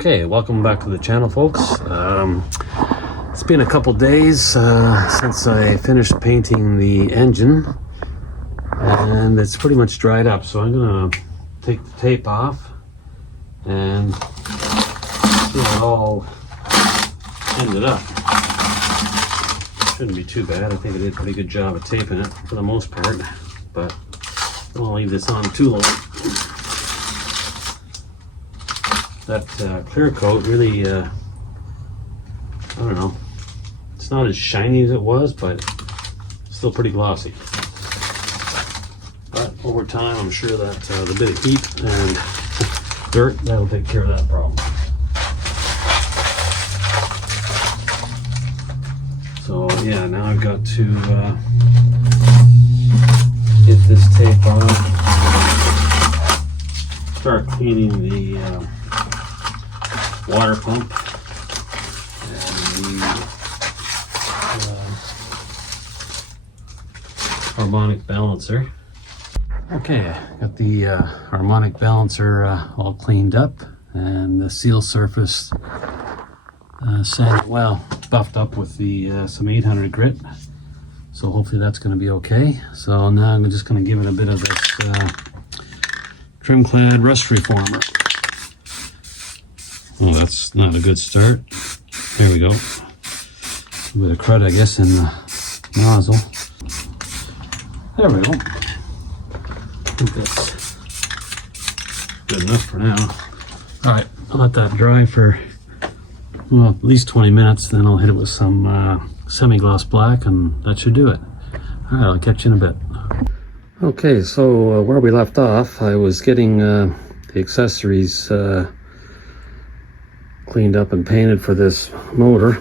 Okay, welcome back to the channel, folks. It's been a couple days since I finished painting the engine, and it's pretty much dried up, so I'm gonna take the tape off and see how it all ended up. Shouldn't be too bad. I think I did a pretty good job of taping it for the most part, but I don't want to leave this on too long. That clear coat really, I don't know, it's not as shiny as it was, but still pretty glossy. But over time, I'm sure that the bit of heat and dirt, that'll take care of that problem. So yeah, now I've got to get this tape on, start cleaning the water pump and the harmonic balancer. Okay, got the harmonic balancer all cleaned up, and the seal surface buffed up with the some 800 grit. So hopefully that's going to be okay. So now I'm just going to give it a bit of this trim clad rust reformer. Oh, that's not a good start. There we go. A bit of crud, I guess, in the nozzle. There we go. I think that's good enough for now. All right, I'll let that dry for, well, at least 20 minutes. Then I'll hit it with some semi-gloss black, and that should do it. All right, I'll catch you in a bit. Okay, so where we left off, I was getting the accessories cleaned up and painted for this motor,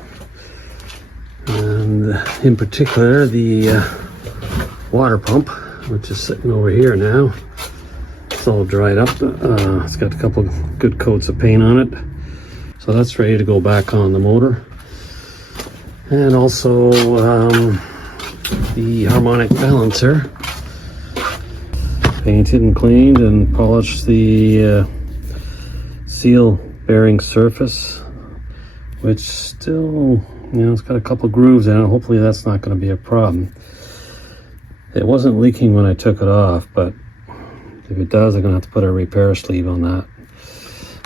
and in particular the water pump, which is sitting over here now. It's all dried up. It's got a couple good coats of paint on it, so that's ready to go back on the motor. And also the harmonic balancer, painted and cleaned and polished the seal bearing surface, which still, it's got a couple grooves in it. Hopefully that's not going to be a problem. It wasn't leaking when I took it off, but if it does, I'm going to have to put a repair sleeve on that.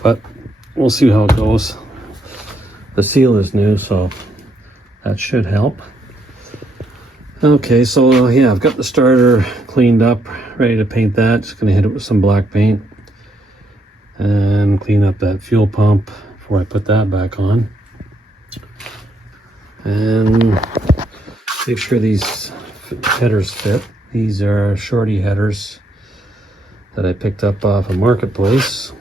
But we'll see how it goes. The seal is new, so that should help. Okay, so yeah, I've got the starter cleaned up, ready to paint that. Just going to hit it with some black paint and clean up that fuel pump before I put that back on, and make sure these headers fit. These are shorty headers that I picked up off a marketplace,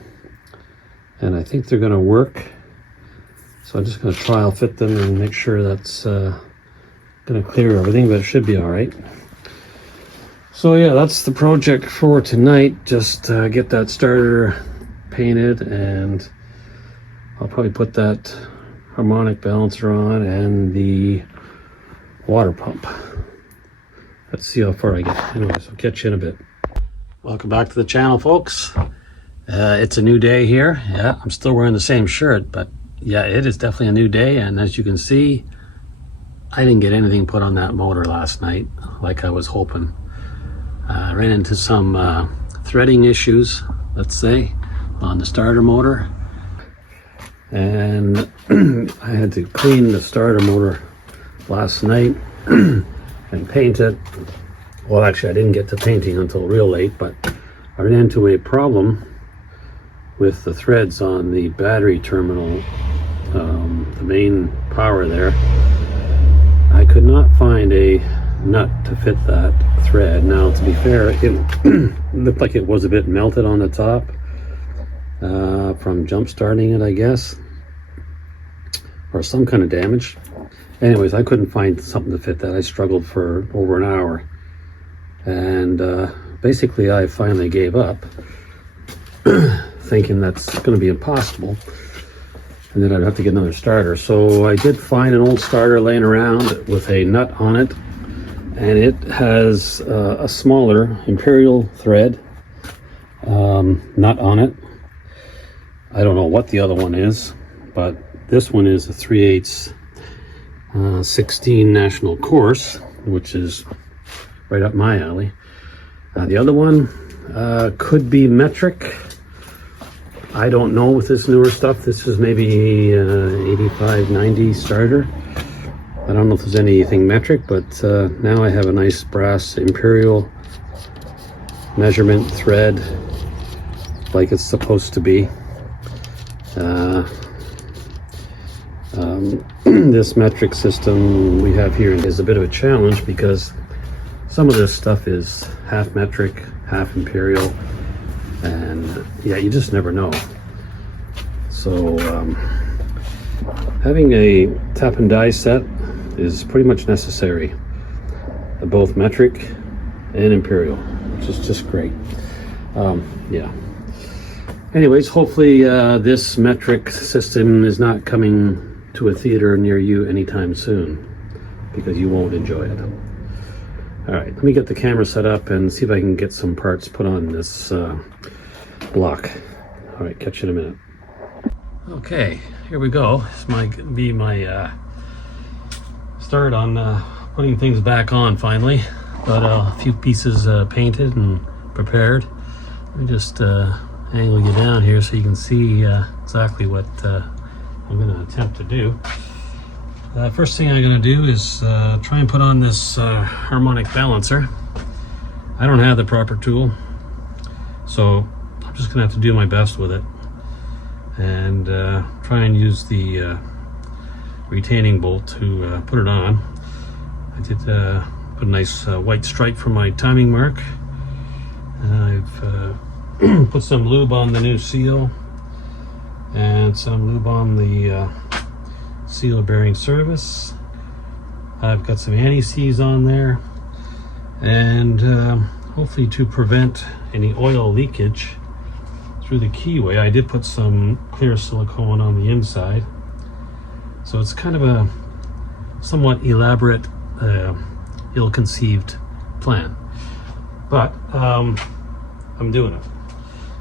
and I think they're going to work. So I'm just going to trial fit them and make sure that's going to clear everything, but it should be all right. So yeah, that's the project for tonight. Just get that starter painted, and I'll probably put that harmonic balancer on and the water pump. Let's see how far I get. Anyways, I'll catch you in a bit. Welcome back to the channel, folks. It's a new day here. Yeah, I'm still wearing the same shirt, but yeah, it is definitely a new day. And as you can see, I didn't get anything put on that motor last night like I was hoping. I ran into some threading issues, let's say, on the starter motor, and I had to clean the starter motor last night and paint it. Well, actually I didn't get to painting until real late, but I ran into a problem with the threads on the battery terminal, the main power there. I could not find a nut to fit that thread. Now, to be fair, it looked like it was a bit melted on the top from jump starting it, I guess, or some kind of damage. Anyways, I couldn't find something to fit that. I struggled for over an hour, and basically I finally gave up, thinking that's going to be impossible, and then I'd have to get another starter. So I did find an old starter laying around with a nut on it, and it has a smaller imperial thread nut on it. I don't know what the other one is, but this one is a 3/8 16 national course, which is right up my alley. The other one could be metric. I don't know with this newer stuff. This is maybe 85, 90 starter. I don't know if there's anything metric, but now I have a nice brass imperial measurement thread like it's supposed to be. This metric system we have here is a bit of a challenge because some of this stuff is half metric, half imperial, and yeah, you just never know. So having a tap and die set is pretty much necessary, both metric and imperial, which is just great. Yeah. Anyways, hopefully this metric system is not coming to a theater near you anytime soon, because you won't enjoy it. All right, let me get the camera set up and see if I can get some parts put on this block. All right, catch you in a minute. Okay, here we go. This might be my start on putting things back on finally. Got a few pieces painted and prepared. Let me just angle you down here so you can see exactly what I'm going to attempt to do. First thing I'm going to do is try and put on this harmonic balancer. I don't have the proper tool, so I'm just going to have to do my best with it and try and use the retaining bolt to put it on. I did put a nice white stripe for my timing mark. I've put some lube on the new seal and some lube on the seal bearing service. I've got some anti-seize on there, and hopefully to prevent any oil leakage through the keyway, I did put some clear silicone on the inside. So it's kind of a somewhat elaborate, ill-conceived plan, but I'm doing it.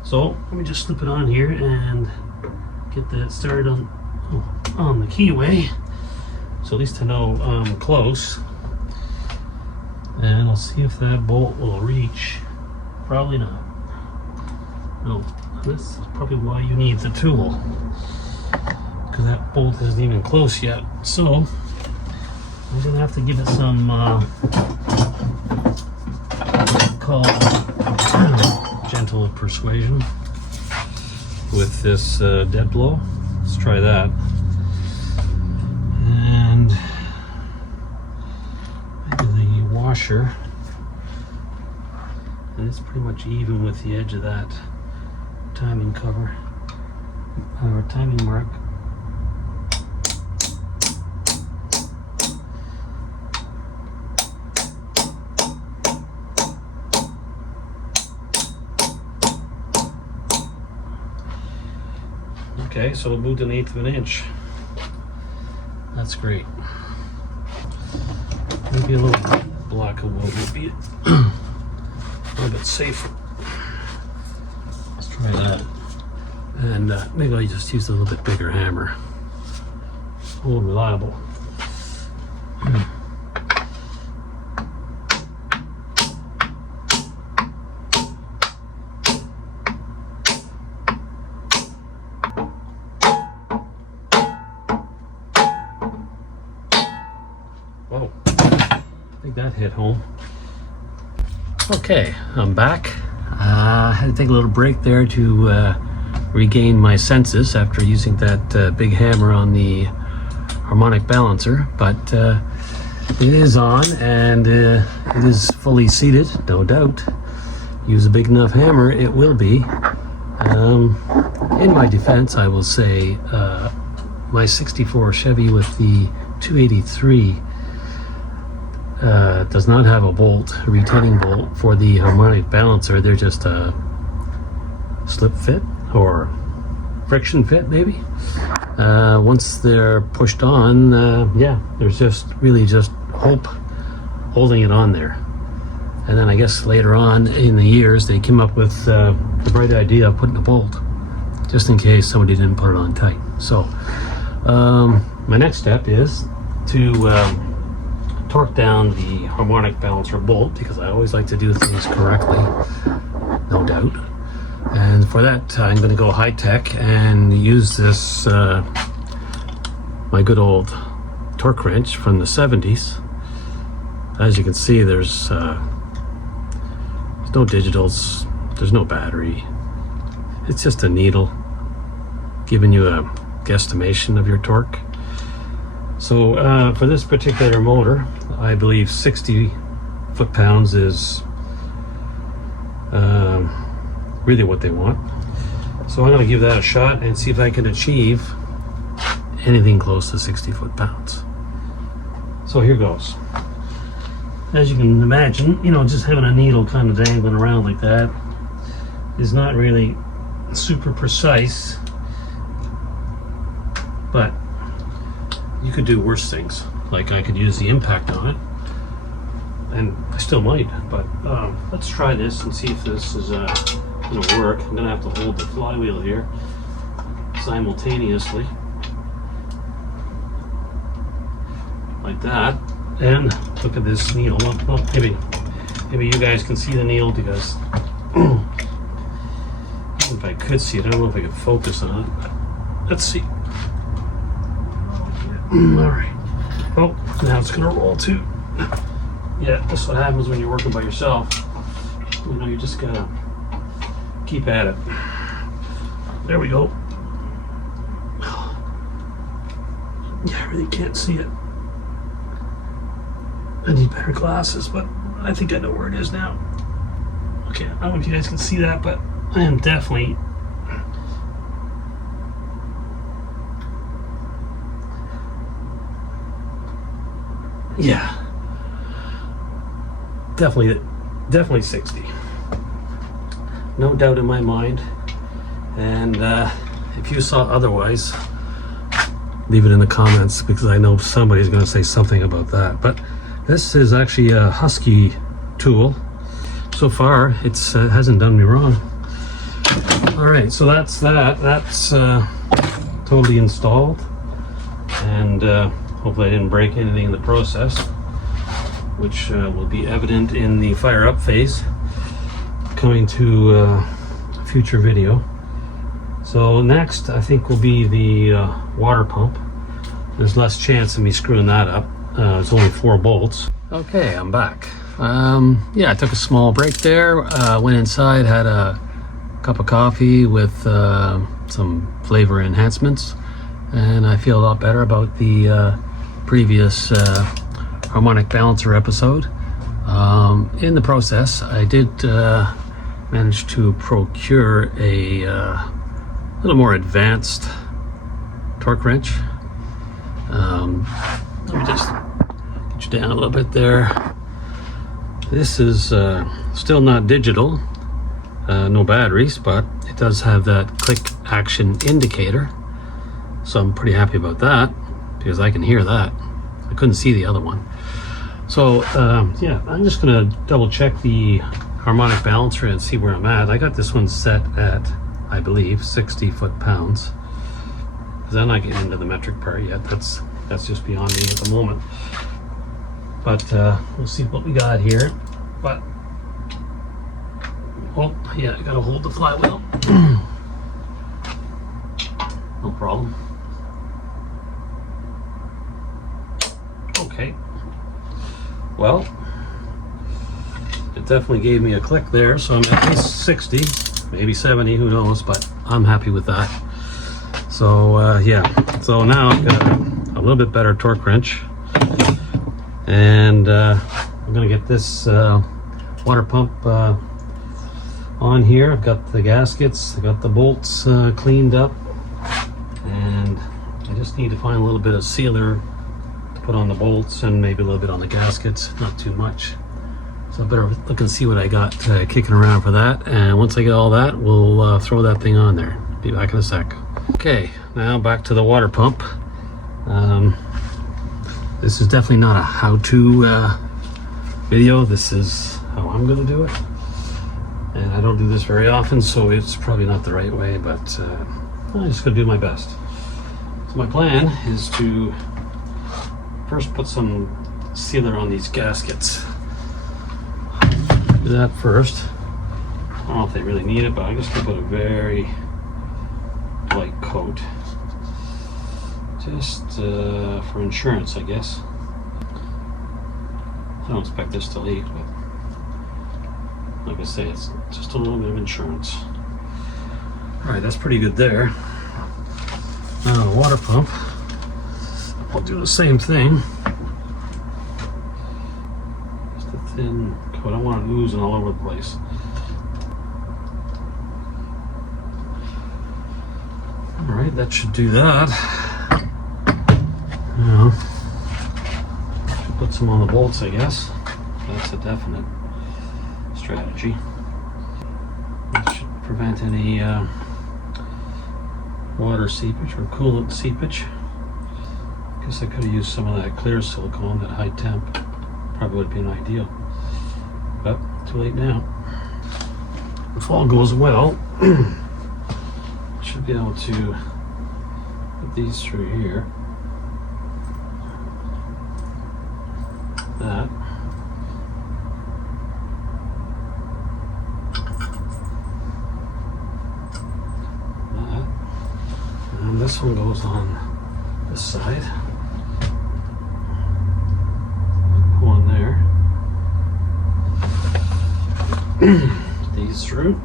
So let me just slip it on here and get that started on the keyway, so at least I know I'm close. And I'll see if that bolt will reach. Probably not. No, this is probably why you need the tool, because that bolt isn't even close yet. So I'm gonna have to give it some gentle persuasion with this dead blow. Let's try that. And maybe the washer, and it's pretty much even with the edge of that timing cover or timing mark. Okay, so it moved 1/8 of an inch. That's great. Maybe a little block of wood would be a little bit safer. Let's try that. And maybe I just use a little bit bigger hammer. More reliable. Whoa, I think that hit home. Okay, I'm back. I had to take a little break there to regain my senses after using that big hammer on the harmonic balancer, but it is on and it is fully seated, no doubt. Use a big enough hammer, it will be. In my defense, I will say my 64 Chevy with the 283 does not have a bolt, a retaining bolt for the harmonic balancer. They're just a slip fit or friction fit, maybe. Once they're pushed on, yeah, there's just really just hope holding it on there. And then I guess later on in the years they came up with the bright idea of putting a bolt. just in case somebody didn't put it on tight. So my next step is to torque down the harmonic balancer bolt, because I always like to do things correctly, no doubt. And for that, I'm going to go high tech and use this my good old torque wrench from the 70s. As you can see, there's no digitals, there's no battery. It's just a needle giving you a guesstimation of your torque. So for this particular motor, I believe 60 foot-pounds is really what they want. So I'm going to give that a shot and see if I can achieve anything close to 60 foot-pounds. So here goes. As you can imagine, you know, just having a needle kind of dangling around like that is not really super precise, but you could do worse things. Like I could use the impact on it, and I still might, but let's try this and see if this is gonna work. I'm gonna have to hold the flywheel here simultaneously like that, and look at this needle. Well, maybe you guys can see the needle, because if I could see it, I don't know if I could focus on it. Let's see. All right. Oh, now it's gonna roll too. Yeah, that's what happens when you're working by yourself. You know, you just gotta keep at it. There we go. Yeah, I really can't see it. I need better glasses, but I think I know where it is now. Okay, I don't know if you guys can see that, but I am definitely definitely 60. No doubt in my mind. And if you saw otherwise, leave it in the comments, because I know somebody's going to say something about that. But this is actually a Husky tool. So far, it hasn't done me wrong. All right, so that's that. That's totally installed, and hopefully I didn't break anything in the process, which will be evident in the fire up phase coming to a future video. So next, I think, will be the water pump. There's less chance of me screwing that up. It's only 4 bolts. Okay, I'm back. Yeah, I took a small break there, went inside, had a cup of coffee with some flavor enhancements, and I feel a lot better about the previous harmonic balancer episode. In the process, I did manage to procure a little more advanced torque wrench. Let me just get you down a little bit there. This is still not digital, no batteries, but it does have that click action indicator. So I'm pretty happy about that, because I can hear that. I couldn't see the other one. So yeah, I'm just gonna double check the harmonic balancer and see where I'm at. I got this one set at, I believe, 60 foot-pounds. Because I'm not getting into the metric part yet. That's just beyond me at the moment. But we'll see what we got here. But oh yeah, I gotta hold the flywheel. No problem. Okay. Well, it definitely gave me a click there, so I'm at least 60, maybe 70, who knows, but I'm happy with that. So yeah, so now I've got a little bit better torque wrench, and I'm gonna get this water pump on here. I've got the gaskets, I've got the bolts cleaned up, and I just need to find a little bit of sealer to put on the bolts, and maybe a little bit on the gaskets, not too much. So I better look and see what I got kicking around for that, and once I get all that, we'll throw that thing on there. Be back in a sec. Okay, now back to the water pump. This is definitely not a how-to video. This is how I'm gonna do it. And I don't do this very often, so it's probably not the right way, but I'm just gonna do my best. So my plan is to first put some sealer on these gaskets. Do that first. I don't know if they really need it, but I'm just gonna put a very light coat. Just for insurance, I guess. I don't expect this to leak, but like I say, it's just a little bit of insurance. Alright, that's pretty good there. Now the water pump, I'll do the same thing. Just a thin coat. I don't want it oozing all over the place. Alright, that should do that. Now, should put some on the bolts, I guess. That's a definite strategy. That should prevent any water seepage or coolant seepage. Guess I could have used some of that clear silicone, that high temp. Probably would have been ideal. But too late now. If all goes well, should be able to put these through here. That. That. And this one goes on this side. Go on there. These through.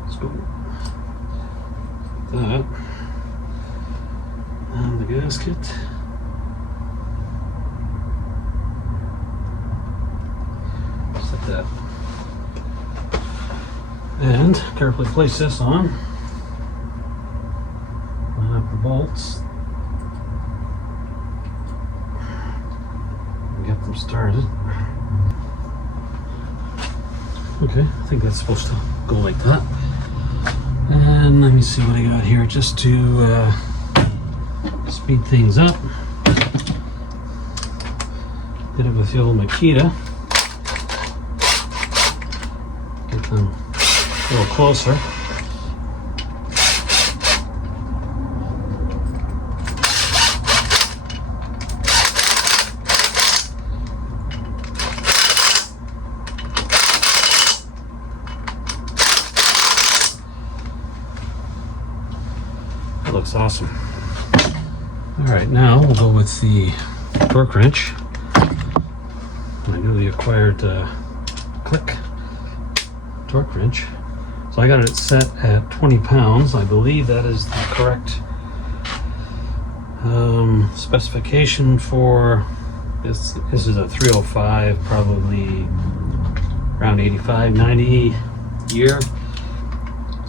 Let's go. That. And the gasket. Set that. And carefully place this on. Line up the bolts. And get them started. Okay, I think that's supposed to go like that. And let me see what I got here just to speed things up. Hit it with the old Makita. Get them a little closer. That looks awesome. Alright, now we'll go with the torque wrench. My newly acquired click torque wrench. So I got it set at 20 pounds. I believe that is the correct specification for this. This is a 305, probably around 85, 90 year.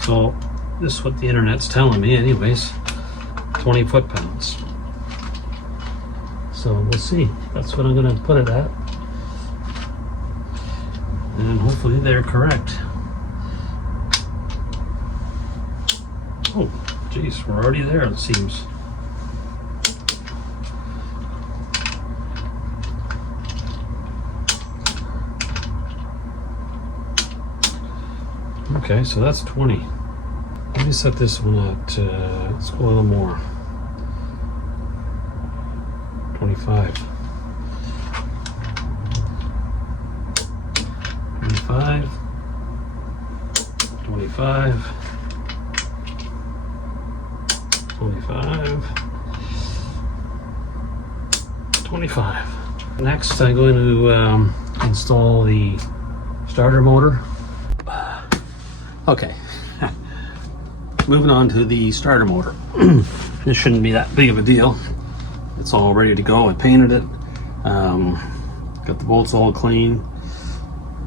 So this is what the internet's telling me anyways. 20 foot-pounds. So we'll see. That's what I'm going to put it at. And hopefully they're correct. Oh, geez, we're already there, it seems. Okay, so that's 20. Let me set this one at, let's go a little more. 25. 25. 25. 25. 25. Next, I'm going to install the starter motor. Okay. Moving on to the starter motor. This shouldn't be that big of a deal. It's all ready to go. I painted it. Got the bolts all clean.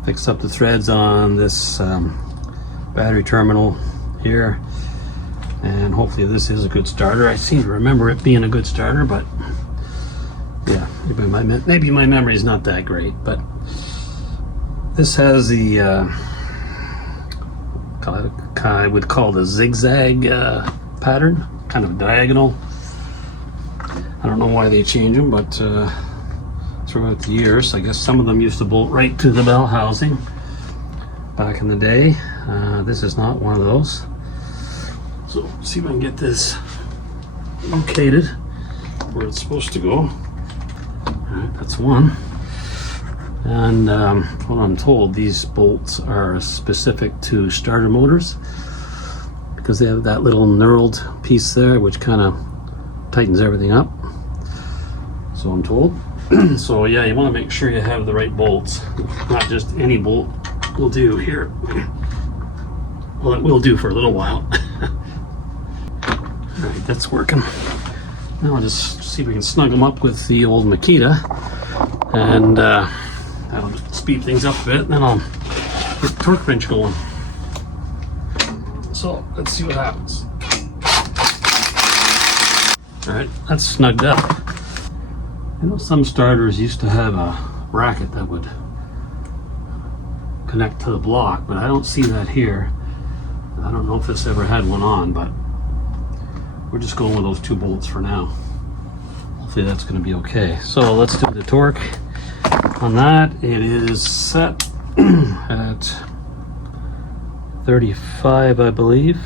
Fixed up the threads on this battery terminal here. And hopefully this is a good starter. I seem to remember it being a good starter, but yeah, maybe my memory is not that great. But this has the I would call the zigzag pattern, kind of diagonal I don't know why they change them, but throughout the years, I guess some of them used to bolt right to the bell housing back in the day. This is not one of those. So let's see if I can get this located where it's supposed to go. Alright, that's one. And what I'm told, these bolts are specific to starter motors because they have that little knurled piece there which kind of tightens everything up. So I'm told. So yeah, you want to make sure you have the right bolts. Not just any bolt will do here. Well, it will do for a little while. Alright, that's working. Now I'll just see if we can snug them up with the old Makita, and that'll speed things up a bit, and then I'll get the torque wrench going. So let's see what happens. Alright, that's snugged up. You know, some starters used to have a bracket that would connect to the block, but I don't see that here. I don't know if this ever had one on, but we're just going with those two bolts for now. Hopefully that's going to be okay. So let's do the torque on that. It is set at 35, I believe.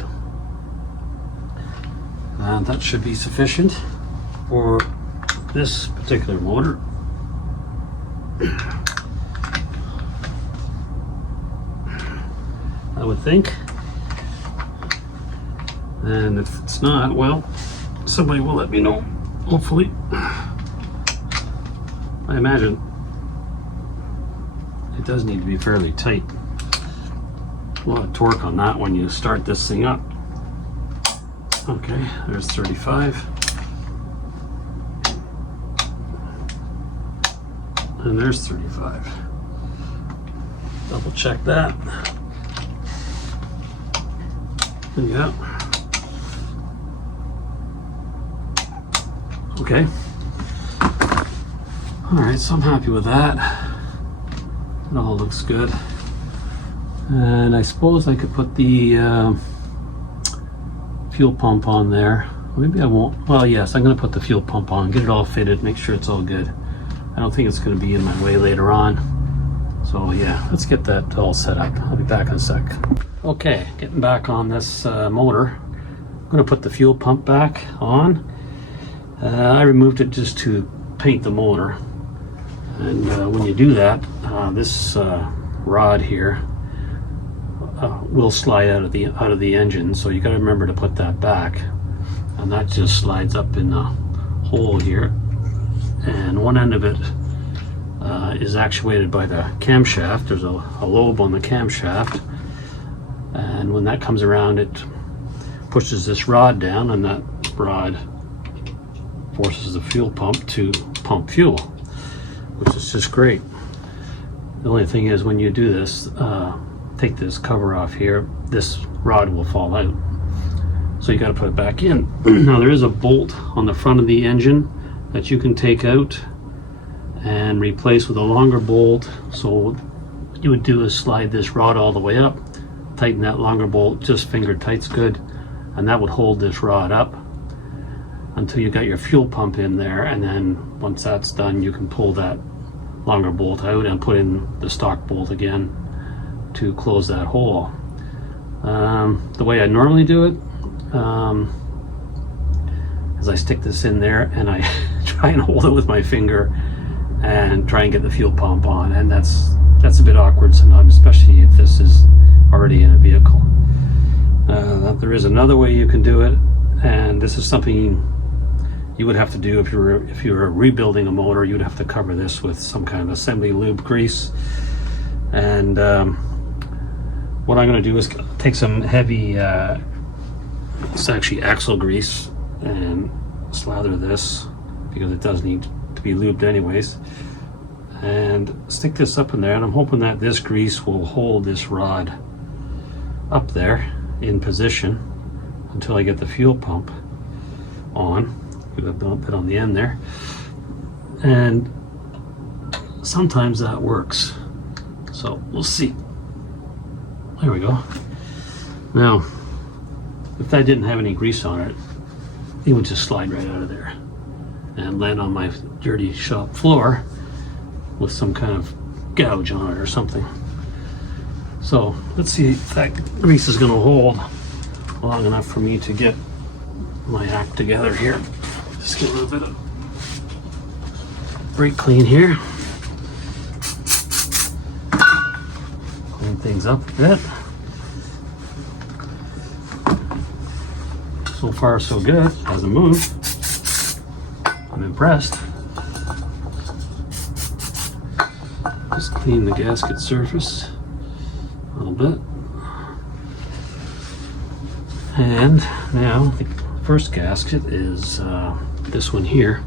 And that should be sufficient for this particular motor. I would think. And if it's not, well, somebody will let me know, hopefully. I imagine it does need to be fairly tight. A lot of torque on that when you start this thing up. Okay, there's 35. And there's 35. Double check that. Yeah. Okay. Alright, so I'm happy with that. It all looks good. And I suppose I could put the fuel pump on there. Maybe I won't. Well, yes, I'm going to put the fuel pump on, get it all fitted, make sure it's all good. I don't think it's going to be in my way later on. So yeah, let's get that all set up. I'll be back in a sec. Okay, getting back on this motor. I'm going to put the fuel pump back on. I removed it just to paint the motor. And when you do that, this rod here will slide out of the engine, so you got to remember to put that back. And that just slides up in the hole here. And one end of it is actuated by the camshaft. There's a lobe on the camshaft, and when that comes around, it pushes this rod down, and that rod forces the fuel pump to pump fuel, which is just great. The only thing is, when you do this, take this cover off here, this rod will fall out, so you got to put it back in. Now there is a bolt on the front of the engine that you can take out and replace with a longer bolt. So what you would do is slide this rod all the way up, tighten that longer bolt, just finger tight's good, and that would hold this rod up until you got your fuel pump in there, and then once that's done, you can pull that longer bolt out and put in the stock bolt again to close that hole. The way I normally do it is I stick this in there and I try and hold it with my finger and try and get the fuel pump on, and that's a bit awkward sometimes, especially if this is already in a vehicle. There is another way you can do it, and this is something you would have to do if you were rebuilding a motor. You would have to cover this with some kind of assembly lube grease. And what I'm going to do is take some heavy, it's actually axle grease, and slather this because it does need to be lubed anyways, and stick this up in there, and I'm hoping that this grease will hold this rod up there in position until I get the fuel pump on. Give it a bit on the end there, and sometimes that works, so we'll see. There we go. Now if that didn't have any grease on it, it would just slide right out of there. and land on my dirty shop floor with some kind of gouge on it or something. So let's see if that grease is going to hold long enough for me to get my act together here. Just get a little bit of brake clean here. Clean things up a bit. So far so good, hasn't moved. I'm impressed. Just clean the gasket surface a little bit. And now the first gasket is this one here,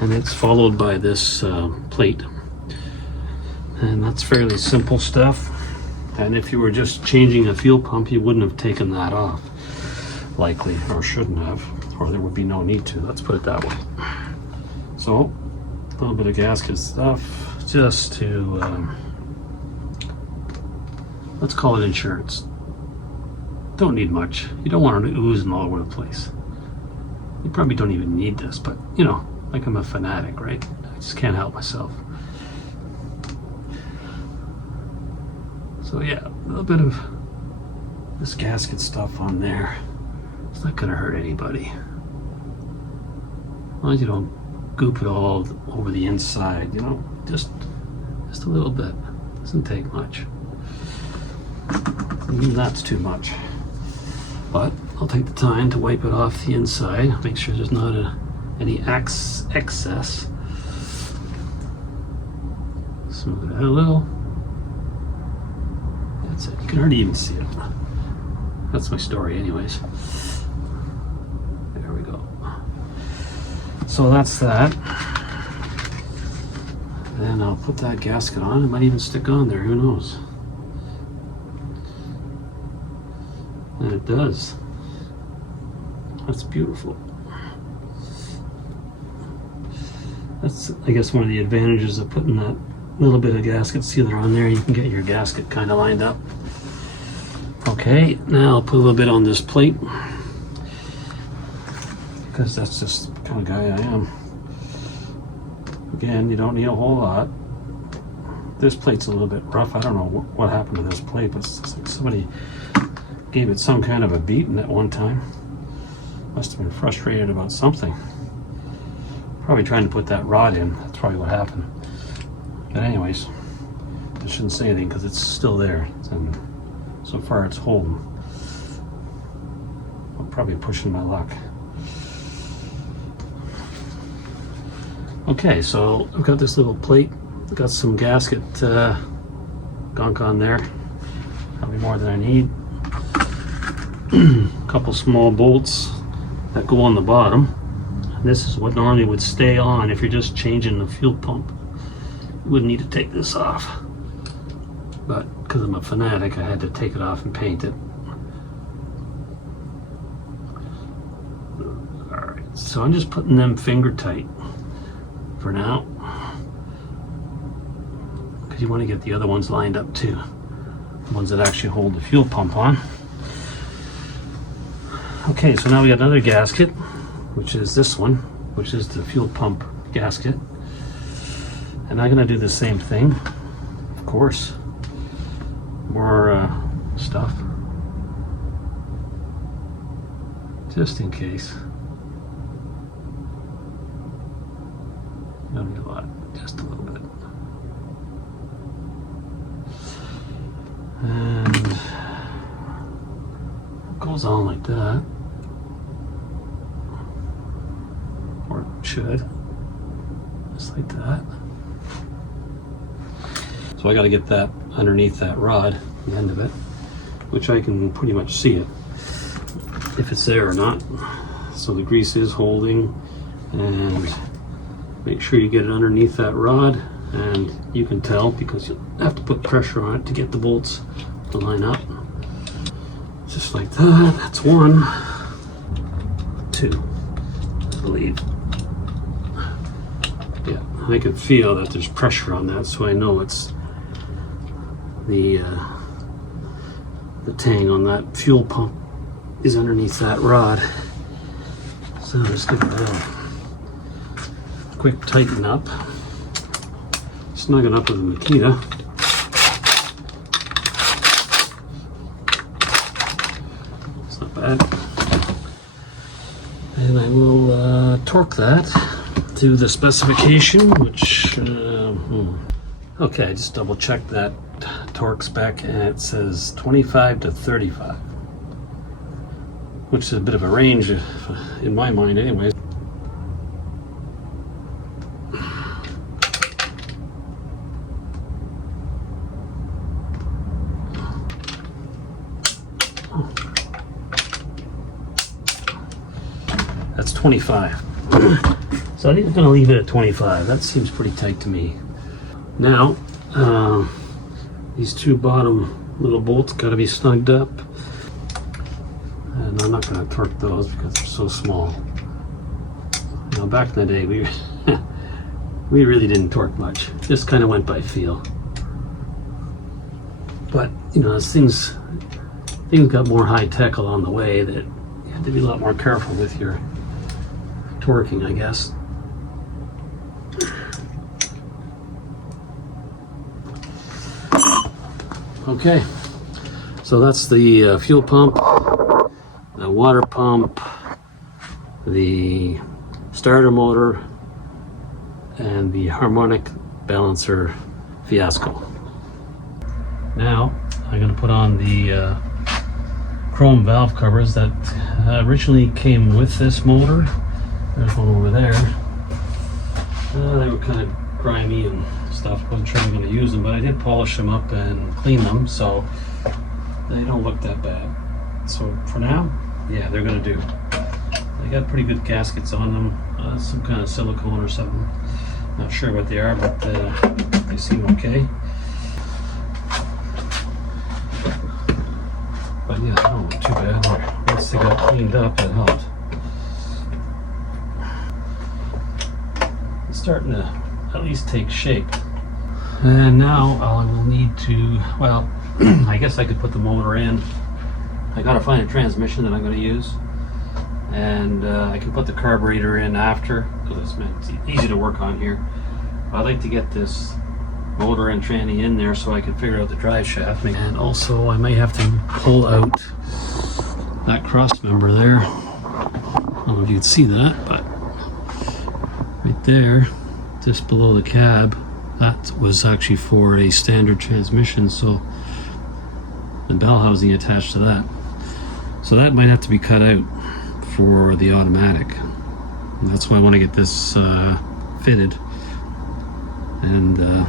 and it's followed by this plate. And that's fairly simple stuff. And if you were just changing a fuel pump, you wouldn't have taken that off, likely, or shouldn't have, or there would be no need to. Let's put it that way. So a little bit of gasket stuff just to let's call it insurance. Don't need much. You don't want it oozing all over the place. You probably don't even need this, but you know, like I'm a fanatic, right? I just can't help myself. So yeah, a little bit of this gasket stuff on there. It's not gonna hurt anybody. As long as you don't goop it all over the inside, you know, just a little bit. Doesn't take much. Even that's too much. But I'll take the time to wipe it off the inside, make sure there's not any excess. Smooth it out a little. That's it. You can hardly even see it. That's my story anyways. There we go. So that's that. Then I'll put that gasket on. It might even stick on there, who knows? And it does. That's beautiful. That's, I guess, one of the advantages of putting that little bit of gasket sealer on there. You can get your gasket kind of lined up. Okay, now I'll put a little bit on this plate, because that's just the kind of guy I am. Again, you don't need a whole lot. This plate's a little bit rough. I don't know what happened to this plate, but it's like somebody gave it some kind of a beating at one time. Must have been frustrated about something. Probably trying to put that rod in. That's probably what happened. But anyways, I shouldn't say anything because it's still there. And so far it's holding. I'm probably pushing my luck. Okay, so I've got this little plate. Got some gasket gunk on there. Probably more than I need. A couple small bolts that go on the bottom. And this is what normally would stay on if you're just changing the fuel pump. You wouldn't need to take this off. But because I'm a fanatic, I had to take it off and paint it. Alright, so I'm just putting them finger tight for now, because you want to get the other ones lined up too, the ones that actually hold the fuel pump on. Okay, so now we got another gasket, which is this one, which is the fuel pump gasket, and I'm going to do the same thing, of course. More stuff, just in case. Don't need a lot, just a little bit. And it goes on like that, or it should, just like that. So I got to get that underneath that rod, the end of it, which I can pretty much see it, if it's there or not. So the grease is holding, and make sure you get it underneath that rod, and you can tell because you have to put pressure on it to get the bolts to line up. Just like that. That's one. Two, I believe. Yeah, I can feel that there's pressure on that, so I know it's the tang on that fuel pump is underneath that rod. So just give it a quick tighten up. Snug it up with a Makita. It's not bad. And I will torque that to the specification, which, okay, I just double checked that torque spec and it says 25 to 35, which is a bit of a range in my mind anyways. That's 25. So I think I'm going to leave it at 25. That seems pretty tight to me. Now, these two bottom little bolts got to be snugged up. And I'm not going to torque those because they're so small. Now, back in the day, we really didn't torque much. Just kind of went by feel. But, you know, as things got more high-tech along the way, that you had to be a lot more careful with your torquing, I guess. Okay, so that's the fuel pump, the water pump, the starter motor, and the harmonic balancer fiasco. Now I'm going to put on the chrome valve covers that originally came with this motor. There's one over there. They were kind of grimy and stuff. Wasn't sure I'm going to use them, but I did polish them up and clean them, so they don't look that bad. So for now, yeah, they're going to do. They got pretty good gaskets on them, some kind of silicone or something. Not sure what they are, but they seem okay. But yeah, they don't look too bad. Once they got cleaned up, it helped. It's starting to at least take shape. And now I will need to, well, I guess I could put the motor in. I gotta find a transmission that I'm gonna use. And I can put the carburetor in after, because it's easy to work on here. I'd like to get this motor and tranny in there so I can figure out the drive shaft. And also I may have to pull out that cross member there. I don't know if you can see that, but right there, just below the cab, that was actually for a standard transmission, so the bell housing attached to that. So that might have to be cut out for the automatic. And that's why I want to get this fitted and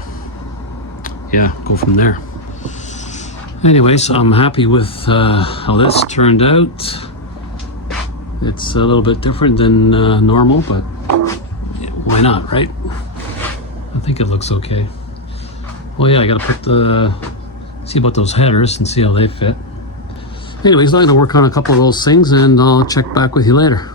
yeah, go from there. Anyways, I'm happy with how this turned out. It's a little bit different than normal, but yeah, why not, right? I think it looks okay. Well, yeah, I gotta see about those headers and see how they fit. Anyways, I'm gonna work on a couple of those things and I'll check back with you later.